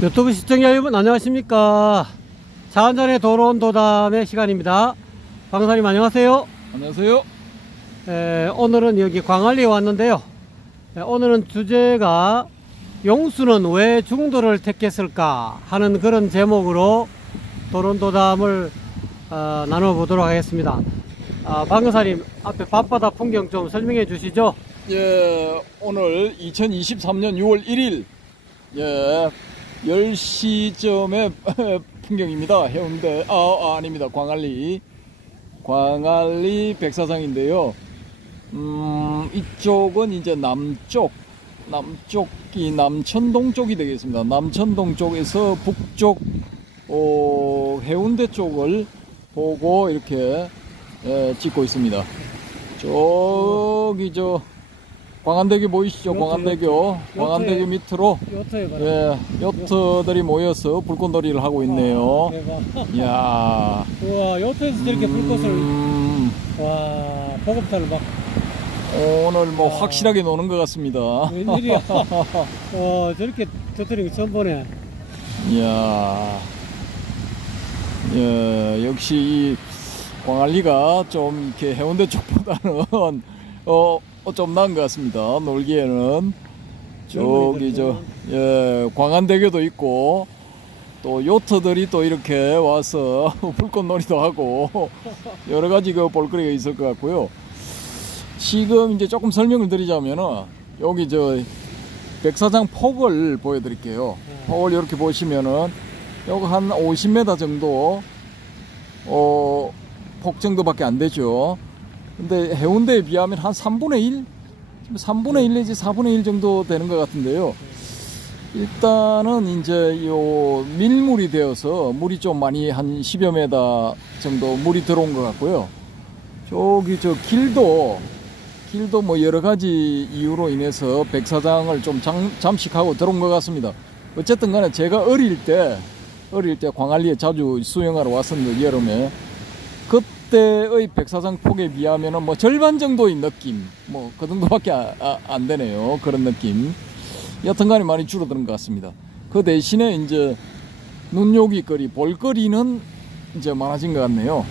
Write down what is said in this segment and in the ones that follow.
유튜브 시청자 여러분 안녕하십니까. 차 한잔의 도론도담의 시간입니다. 방사님 안녕하세요. 안녕하세요. 오늘은 여기 광안리에 왔는데요. 오늘은 주제가 용수는 왜 중도를 택했을까 하는 그런 제목으로 도론도담을 나눠보도록 하겠습니다. 방사님 앞에 밤바다 풍경 좀 설명해 주시죠. 예, 오늘 2023년 6월 1일 10시쯤의 풍경입니다. 해운대 아닙니다. 광안리 백사장인데요. 이쪽은 이제 남쪽이 남천동 쪽이 되겠습니다. 남천동 쪽에서 북쪽 해운대 쪽을 보고 이렇게 찍고 있습니다. 저기 광안대교 보이시죠? 광안대교 밑으로 요트들이 모여서 불꽃놀이를 하고 있네요. 이야. 우와, 요트에서 저렇게 불꽃을 와, 보급차를 막 오늘 뭐 확실하게 노는 것 같습니다. 웬일이야. 저렇게 터뜨리는 거 처음 보네. 이야. 예, 역시 이 광안리가 좀 이렇게 해운대 쪽보다는 좀 나은 것 같습니다. 놀기에는. 저기 광안대교도 있고 또 요트들이 또 이렇게 와서 불꽃놀이도 하고 여러 가지 볼거리가 있을 것 같고요. 지금 이제 조금 설명을 드리자면은 여기 백사장 폭을 보여드릴게요. 폭을 이렇게 보시면은 여기 한 50m 정도 폭 정도밖에 안 되죠. 근데 해운대에 비하면 한 3분의 1? 3분의 1 내지 4분의 1 정도 되는 것 같은데요. 일단은 이제 요 밀물이 되어서 물이 좀 많이 한 10여 m 정도 물이 들어온 것 같고요. 저기 길도 뭐 여러 가지 이유로 인해서 백사장을 좀 잠식하고 들어온 것 같습니다. 어쨌든 간에 제가 어릴 때 광안리에 자주 수영하러 왔었는데 여름에 그때의 백사장 폭에 비하면은 뭐 절반 정도의 느낌, 뭐 그 정도밖에 안 되네요. 그런 느낌. 여튼간에 많이 줄어드는 것 같습니다. 그 대신에 이제 눈요깃거리, 볼거리는 이제 많아진 것 같네요.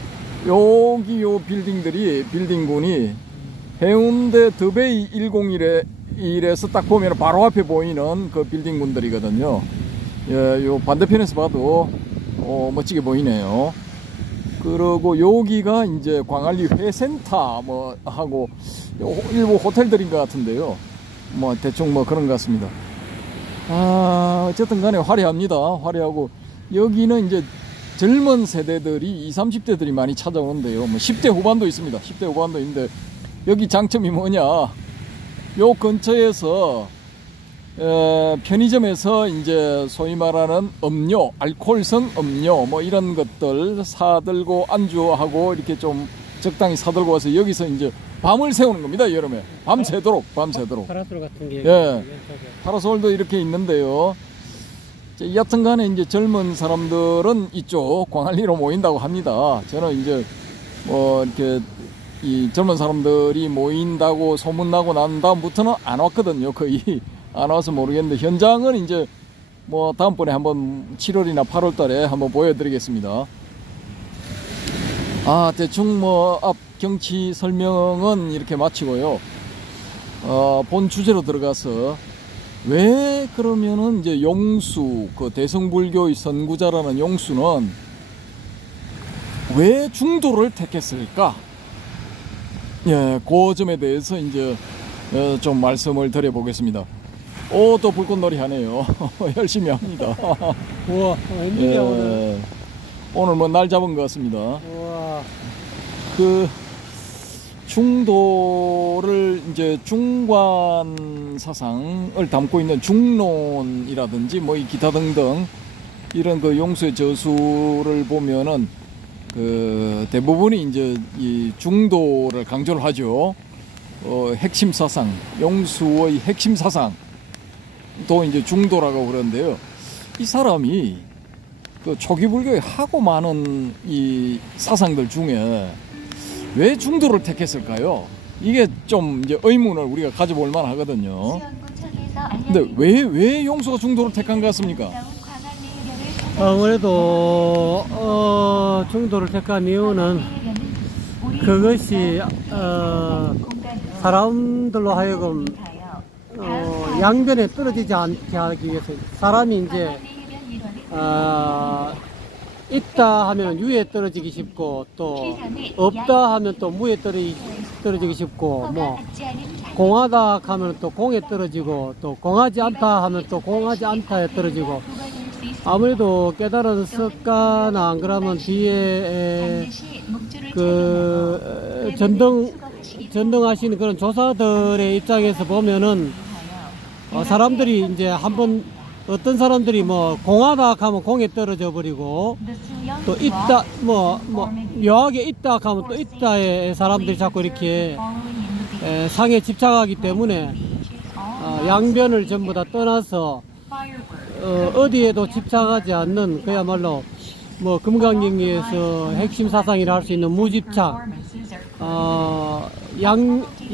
여기 요 빌딩군이 해운대 더베이 101에서 딱 보면 바로 앞에 보이는 그 빌딩군들이거든요. 예, 요 반대편에서 봐도 멋지게 보이네요. 그리고 여기가 이제 광안리 회센터 뭐 하고 일부 호텔들인 것 같은데요. 뭐 대충 뭐 그런 것 같습니다. 어쨌든 간에 화려합니다. 화려하고 여기는 이제 젊은 세대들이 20, 30대들이 많이 찾아오는데요. 뭐 10대 후반도 있습니다. 10대 후반도 있는데 여기 장점이 뭐냐? 요 근처에서 편의점에서 이제 소위 말하는 음료, 알코올성 음료 뭐 이런 것들 사들고 안주하고 이렇게 좀 적당히 사들고 와서 여기서 이제 밤을 새우는 겁니다. 여름에 밤새도록. 파라솔 같은 게 파라솔도 이렇게 있는데요. 여튼간에 이제 젊은 사람들은 이쪽 광안리로 모인다고 합니다. 저는 이제 뭐 이렇게 이 젊은 사람들이 모인다고 소문나고 난 다음부터는 안 왔거든요. 거의 안 와서 모르겠는데 현장은 이제 뭐 다음번에 한번 7월이나 8월 달에 한번 보여드리겠습니다. 대충 뭐 앞 경치 설명은 이렇게 마치고요. 본 주제로 들어가서 왜 그러면은 이제 용수, 그 대성불교의 선구자라는 용수는 왜 중도를 택했을까? 예, 그 점에 대해서 이제 좀 말씀을 드려보겠습니다. 또 불꽃놀이 하네요. 열심히 합니다. 우와, 웬일이야. 오늘 뭐 날 잡은 것 같습니다. 우와. 그 중도를 이제 중관 사상을 담고 있는 중론이라든지 뭐 기타 등등 이런 그 용수의 저수를 보면은 그 대부분이 이제 이 중도를 강조를 하죠. 핵심 사상, 용수의 핵심 사상 또 이제 중도라고 그러는데요. 이 사람이 그 초기 불교에 하고 많은 이 사상들 중에 왜 중도를 택했을까요? 이게 좀 이제 의문을 우리가 가져볼 만하거든요. 근데 왜 용수가 중도를 택한 것 같습니까? 아무래도 중도를 택한 이유는 그것이 사람들로 하여금 양변에 떨어지지 않게 하기 위해서 사람이 이제 있다 하면 유에 떨어지기 쉽고 또 없다 하면 또 무에 떨어지기 쉽고 뭐 공하다 하면 또 공에 떨어지고 또 공하지 않다 하면 또 공하지 않다에 떨어지고 아무래도 깨달은 습관 안 그러면 뒤에 그 전등하시는 그런 조사들의 입장에서 보면은 사람들이 이제 한번 어떤 사람들이 뭐 공하다 하면 공에 떨어져 버리고 또 있다 뭐 묘하게 있다 하면 또 있다에 사람들이 자꾸 이렇게 상에 집착하기 때문에 양변을 전부 다 떠나서 어디에도 집착하지 않는 그야말로 뭐 금강경에서 핵심 사상이라 할 수 있는 무집착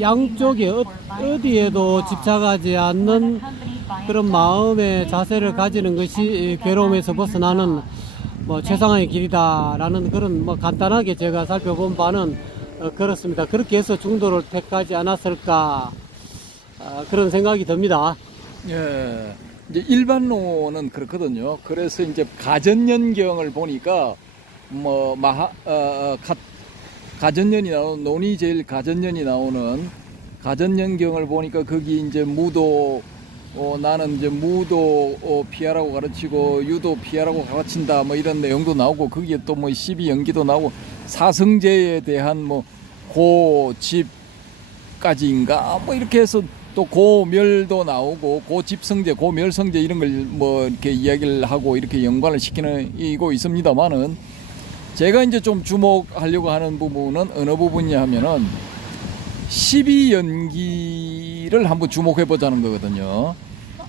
양쪽에 어디에도 집착하지 않는 그런 마음의 자세를 가지는 것이 괴로움에서 벗어나는 뭐 최상의 길이다라는 그런 뭐 간단하게 제가 살펴본 바는 그렇습니다. 그렇게 해서 중도를 택하지 않았을까 그런 생각이 듭니다. 예, 이제 일반론은 그렇거든요. 그래서 이제 가전연경을 보니까 뭐 가전연이 나오는 논이 제일 가전연이 나오는 가전연경을 보니까 거기 이제 무도 나는 이제 무도 피하라고 가르치고 유도 피하라고 가르친다 뭐 이런 내용도 나오고 거기에 또 뭐 12연기도 나오고 사성제에 대한 뭐 고집까지인가 뭐 이렇게 해서 또 고멸도 나오고 고집성제 고멸성제 이런 걸 뭐 이렇게 이야기를 하고 이렇게 연관을 시키고 있습니다만은 제가 이제 좀 주목하려고 하는 부분은 어느 부분이냐 하면은 12연기를 한번 주목해 보자는 거거든요.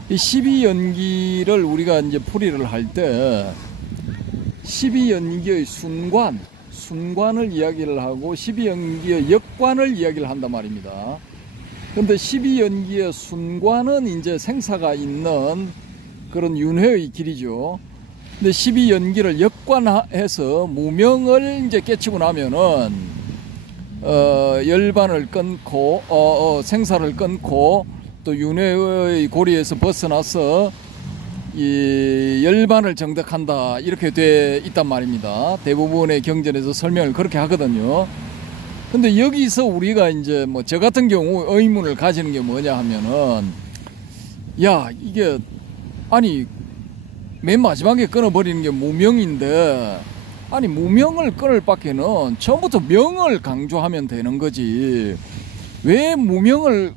이 12연기를 우리가 이제 풀이를 할 때 12연기의 순관을 이야기를 하고 12연기의 역관을 이야기를 한단 말입니다. 근데 12연기의 순관은 이제 생사가 있는 그런 윤회의 길이죠. 근데 12연기를 역관해서 무명을 이제 깨치고 나면은 열반을 끊고 생사를 끊고 또 윤회의 고리에서 벗어나서 이 열반을 정득한다 이렇게 돼 있단 말입니다. 대부분의 경전에서 설명을 그렇게 하거든요. 근데 여기서 우리가 이제 뭐 저 같은 경우 의문을 가지는 게 뭐냐 하면은 야 이게 아니 맨 마지막에 끊어버리는 게 무명인데 아니 무명을 끊을 밖에는 처음부터 명을 강조하면 되는 거지 왜 무명을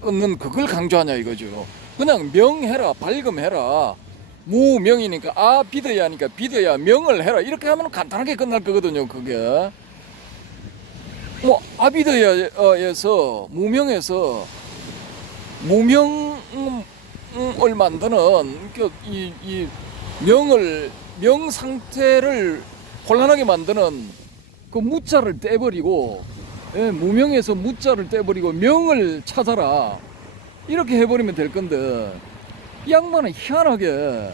끊는 그걸 강조하냐 이거죠. 그냥 명해라 발금해라 무명이니까 비더야 하니까 비더야 명을 해라 이렇게 하면 간단하게 끝날 거거든요. 그게 뭐 아비더야에서 무명에서 무명을 만드는 이 명 상태를 곤란하게 만드는 그 무자를 떼버리고 무명에서 무자를 떼버리고 명을 찾아라 이렇게 해버리면 될 건데 이 양반은 희한하게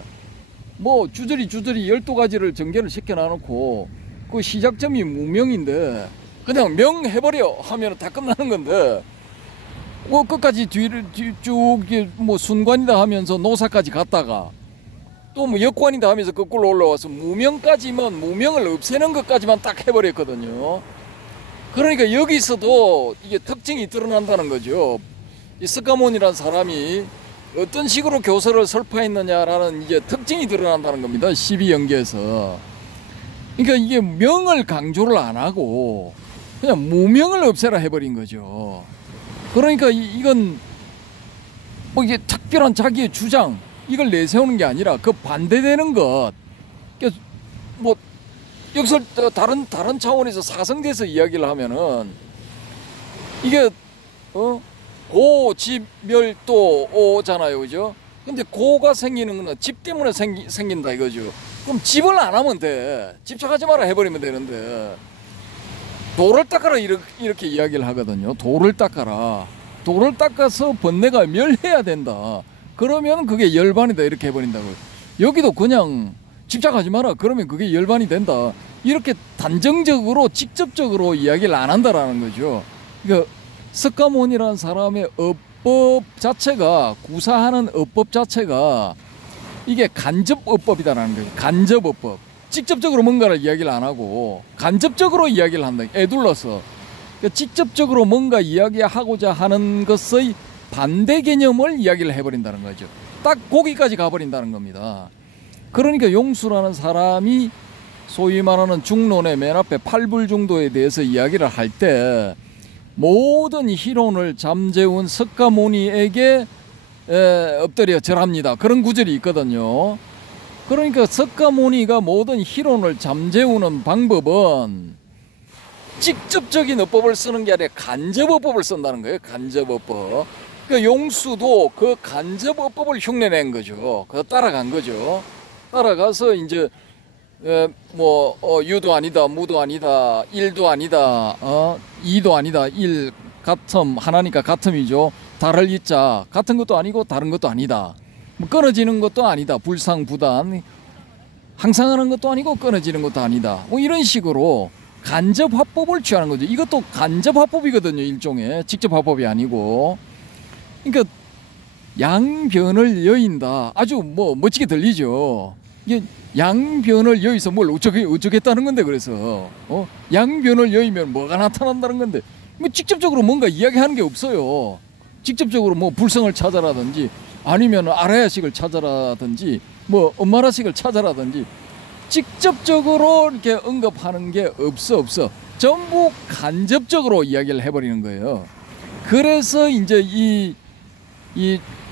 뭐 주저리 12가지를 전개를 시켜놔놓고 그 시작점이 무명인데 그냥 명 해버려 하면 다 끝나는 건데 뭐 끝까지 뒤를 쭉 뭐 순관이다 하면서 노사까지 갔다가 또 뭐 역관이다 하면서 거꾸로 올라와서 무명까지만 무명을 없애는 것까지만 딱 해버렸거든요. 그러니까 여기서도 이게 특징이 드러난다는 거죠. 이 스가몬이라는 사람이 어떤 식으로 교서를 설파했느냐라는 이제 특징이 드러난다는 겁니다. 12연계에서. 그러니까 이게 명을 강조를 안 하고 그냥 무명을 없애라 해버린 거죠. 그러니까 이건 뭐 이게 특별한 자기의 주장 이걸 내세우는 게 아니라 그 반대되는 것. 뭐 여기서 다른 차원에서 사성돼서 이야기를 하면은 이게 고집멸도잖아요, 그죠? 근데 고가 생기는 거는 집 때문에 생긴다 이거죠. 그럼 집을 안 하면 돼. 집착하지 마라 해버리면 되는데 돌을 닦아라 이렇게 이야기를 하거든요. 돌을 닦아라. 돌을 닦아서 번뇌가 멸해야 된다. 그러면 그게 열반이다 이렇게 해버린다고요. 여기도 그냥 집착하지 마라. 그러면 그게 열반이 된다. 이렇게 단정적으로 직접적으로 이야기를 안 한다라는 거죠. 그러니까 석가모니라는 사람의 어법 자체가, 구사하는 어법 자체가 이게 간접어법이다라는 거예요. 간접어법. 직접적으로 뭔가를 이야기를 안 하고 간접적으로 이야기를 한다. 애둘러서. 그러니까 직접적으로 뭔가 이야기하고자 하는 것의 반대 개념을 이야기를 해버린다는 거죠. 딱 거기까지 가버린다는 겁니다. 그러니까 용수라는 사람이 소위 말하는 중론의 맨 앞에 팔불중도에 대해서 이야기를 할 때 모든 희론을 잠재운 석가모니에게 엎드려 절합니다. 그런 구절이 있거든요. 그러니까 석가모니가 모든 희론을 잠재우는 방법은 직접적인 어법을 쓰는 게 아니라 간접어법을 쓴다는 거예요. 간접어법. 그러니까 용수도 그 간접어법을 흉내낸 거죠. 그거 따라간 거죠. 따라가서 이제 유도 아니다, 무도 아니다, 일도 아니다, 이도 아니다. 일 같음, 하나니까 같음이죠. 다를 이자, 같은 것도 아니고 다른 것도 아니다. 뭐 끊어지는 것도 아니다. 불상부단, 항상 하는 것도 아니고 끊어지는 것도 아니다. 뭐 이런 식으로 간접화법을 취하는 거죠. 이것도 간접화법이거든요. 일종의 직접화법이 아니고. 그러니까 양변을 여인다. 아주 뭐 멋지게 들리죠. 이게 양변을 여기서 뭘 어쩌겠다는 건데, 그래서 양변을 여이면 뭐가 나타난다는 건데, 뭐 직접적으로 뭔가 이야기하는 게 없어요. 직접적으로 뭐 불성을 찾아라든지 아니면 아라야식을 찾아라든지 뭐 엄마라식을 찾아라든지 직접적으로 이렇게 언급하는 게 없어. 전부 간접적으로 이야기를 해버리는 거예요. 그래서 이제 이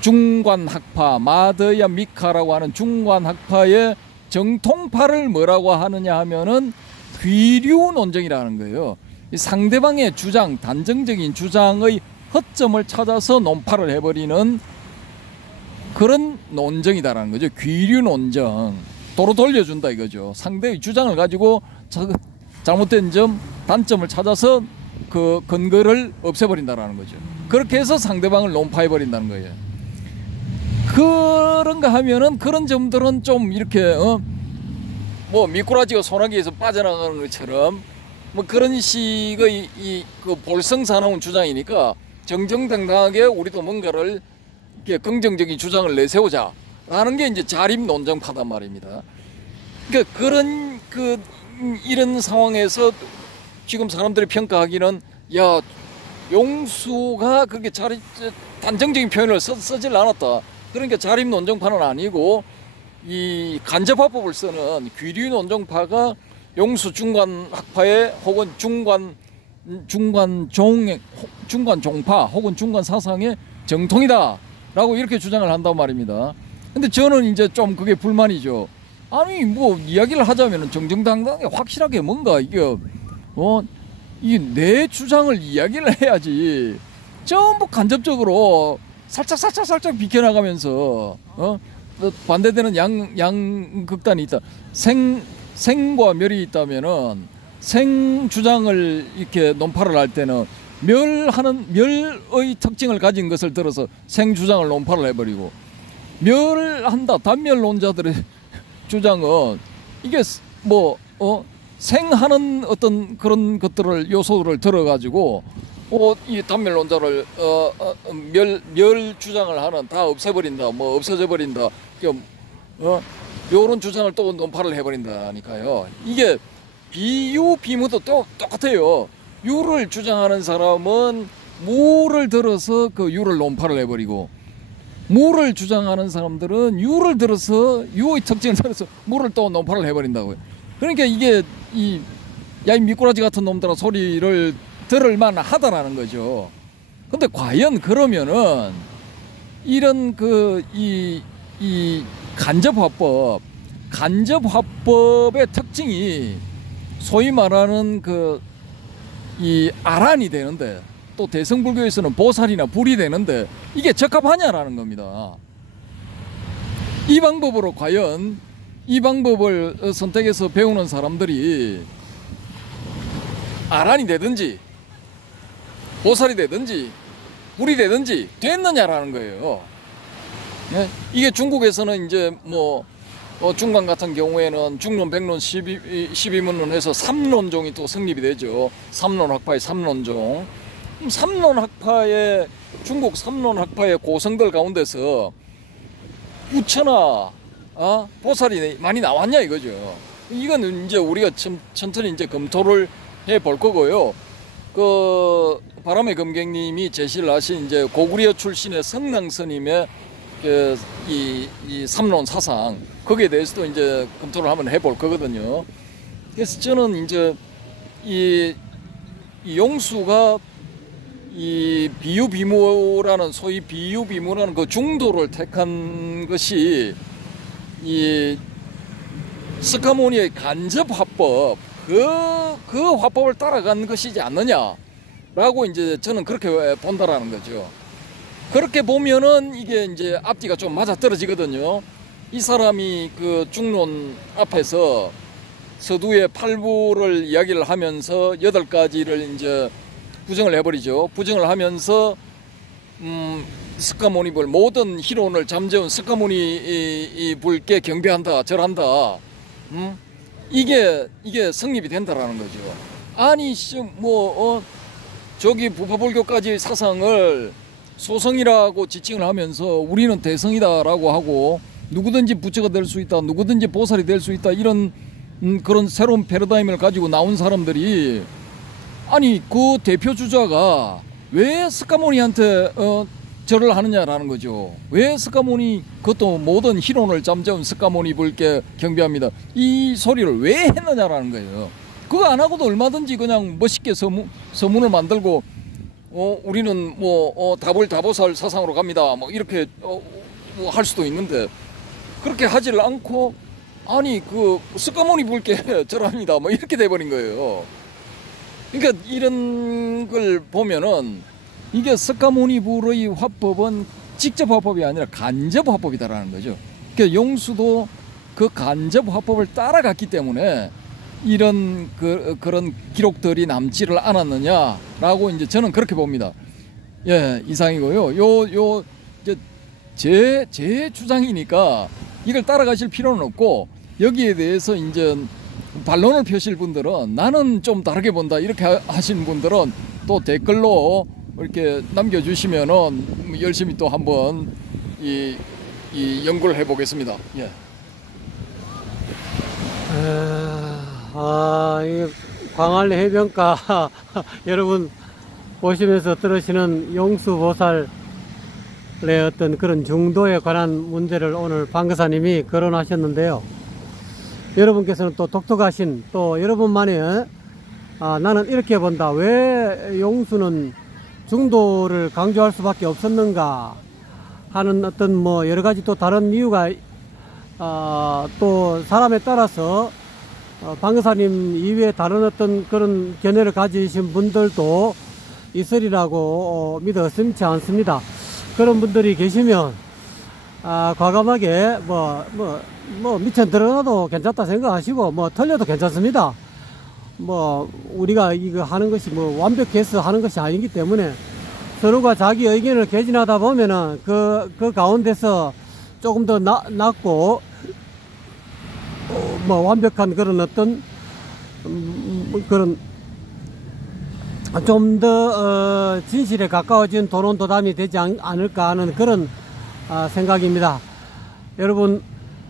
중관학파, 마더야 미카라고 하는 중관학파의 정통파를 뭐라고 하느냐 하면은 귀류 논쟁이라는 거예요. 상대방의 주장, 단정적인 주장의 허점을 찾아서 논파를 해버리는 그런 논쟁이다라는 거죠. 귀류 논쟁. 도로 돌려준다 이거죠. 상대의 주장을 가지고 잘못된 점, 단점을 찾아서 그 근거를 없애버린다라는 거죠. 그렇게 해서 상대방을 논파해버린다는 거예요. 그런가 하면은 그런 점들은 좀 이렇게 뭐 미꾸라지가 소나기에서 빠져나가는 것처럼 뭐 그런 식의 그 볼성사나운 주장이니까 정정당당하게 우리도 뭔가를 이렇게 긍정적인 주장을 내세우자라는 게 이제 자립 논정파단 말입니다. 그러니까 그런 이런 상황에서 지금 사람들이 평가하기는 야, 용수가 그렇게 단정적인 표현을 쓰질 않았다. 그러니까 자립 논정파는 아니고 이 간접화법을 쓰는 귀류 논정파가 용수 중관학파의 혹은 중관종파 혹은 중관사상의 정통이다라고 이렇게 주장을 한단 말입니다. 근데 저는 이제 좀 그게 불만이죠. 아니 뭐 이야기를 하자면 정정당당하게 확실하게 뭔가 이게 내 주장을 이야기를 해야지. 전부 간접적으로 살짝 비켜나가면서 반대되는 양극단이 있다. 생과 멸이 있다면은 생 주장을 이렇게 논파를 할 때는 멸의 특징을 가진 것을 들어서 생 주장을 논파를 해버리고, 멸한다 단멸론자들의 주장은 이게 생하는 어떤 그런 것들을 요소를 들어가지고 이 단멸론자를 멸 주장을 하는 다 없애버린다, 뭐 없어져 버린다, 요런 주장을 또 논파를 해버린다니까요. 이게 비유 비무도 또 똑같아요. 유를 주장하는 사람은 무를 들어서 그 유를 논파를 해버리고, 무를 주장하는 사람들은 유를 들어서 유의 특징을 들어서 무를 또 논파를 해버린다고요. 그러니까 이게 이 미꾸라지 같은 놈들아 소리를 들을만 하다라는 거죠. 근데 과연 그러면은 이런 이 간접화법의 특징이 소위 말하는 이 아란이 되는데, 또 대승불교에서는 보살이나 불이 되는데 이게 적합하냐라는 겁니다. 이 방법으로 과연 이 방법을 선택해서 배우는 사람들이 아란이 되든지 보살이 되든지 불이 되든지 됐느냐라는 거예요. 이게 중국에서는 이제 중간 같은 경우에는 중론, 백론, 12문론 해서 3론종이 또 성립이 되죠. 3론 학파의 3론종. 3론 학파의 중국 3론 학파의 고성들 가운데서 부처나 보살이 많이 나왔냐 이거죠. 이건 이제 우리가 천천히 이제 검토를 해 볼 거고요. 그 바람의 검객님이 제시를 하신 이제 고구려 출신의 성랑스님의 이 삼론 사상 거기에 대해서도 이제 검토를 한번 해볼 거거든요. 그래서 저는 이제 이 용수가 이 비유비무라는 소위 비유비무라는 그 중도를 택한 것이 이 스카모니의 간접화법 그 화법을 따라간 것이지 않느냐라고 이제 저는 그렇게 본다라는 거죠. 그렇게 보면은 이게 이제 앞뒤가 좀 맞아 떨어지거든요. 이 사람이 그 중론 앞에서 서두의 8부를 이야기를 하면서 8가지를 이제 부정을 해버리죠. 부정을 하면서 스카모니 불 모든 희론을 잠재운 스카모니 불께 경배한다, 절한다. 이게 성립이 된다라는 거죠. 아니 저기 부파불교까지 사상을 소성이라고 지칭을 하면서 우리는 대성이다라고 하고 누구든지 부처가 될 수 있다, 누구든지 보살이 될 수 있다 이런 그런 새로운 패러다임을 가지고 나온 사람들이 아니 그 대표 주자가 왜 스카모니한테 절을 하느냐라는 거죠. 왜 스카모니 그것도 모든 희론을 잠재운 스카모니 불께 경배합니다. 이 소리를 왜 했느냐라는 거예요. 그거 안 하고도 얼마든지 그냥 멋있게 서문을 만들고 우리는 다불다보살 사상으로 갑니다. 뭐 이렇게 할 수도 있는데 그렇게 하지를 않고 아니 그 스카모니 불께 절합니다. 뭐 이렇게 돼버린 거예요. 그러니까 이런 걸 보면은 이게 스카모니 불의 화법은 직접 화법이 아니라 간접 화법이다라는 거죠. 그러니까 용수도 그 간접 화법을 따라갔기 때문에 이런 그런 기록들이 남지를 않았느냐라고 이제 저는 그렇게 봅니다. 예, 이상이고요. 제 주장이니까 이걸 따라가실 필요는 없고 여기에 대해서 이제 반론을 펴실 분들은 나는 좀 다르게 본다 이렇게 하신 분들은 또 댓글로 이렇게 남겨주시면은 열심히 또 한번 이 연구를 해보겠습니다. 예. 이 광안리 해변가 여러분 보시면서 들으시는 용수보살의 어떤 그런 중도에 관한 문제를 오늘 방거사님이 거론하셨는데요. 여러분께서는 또 독특하신 또 여러분만의 나는 이렇게 본다. 왜 용수는 중도를 강조할 수밖에 없었는가 하는 어떤 뭐 여러 가지 또 다른 이유가 또 사람에 따라서 방거사님 이외에 다른 어떤 그런 견해를 가지신 분들도 있으리라고 믿어 의심치 않습니다. 그런 분들이 계시면 과감하게 미천 드러나도 괜찮다 생각하시고 틀려도 괜찮습니다. 우리가 이거 하는 것이 완벽해서 하는 것이 아니기 때문에 서로가 자기 의견을 개진하다 보면은 그 가운데서 조금 더 낫고 완벽한 그런 어떤 그런 좀 더 진실에 가까워진 도론도담이 되지 않을까 하는 그런 생각입니다. 여러분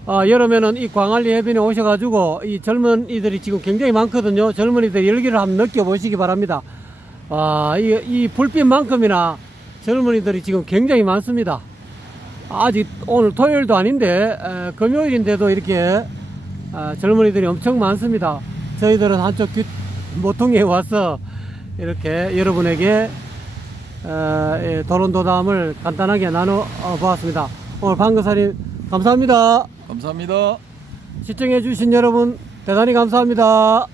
여름에는 이 광안리 해변에 오셔가지고 이 젊은이들이 지금 굉장히 많거든요. 젊은이들 열기를 한번 느껴보시기 바랍니다. 이 불빛만큼이나 젊은이들이 지금 굉장히 많습니다. 아직 오늘 토요일도 아닌데 금요일인데도 이렇게 젊은이들이 엄청 많습니다. 저희들은 한쪽 모퉁이에 와서 이렇게 여러분에게 도론도담을 간단하게 나눠 보았습니다. 오늘 방거사님 감사합니다. 감사합니다. 시청해 주신 여러분 대단히 감사합니다.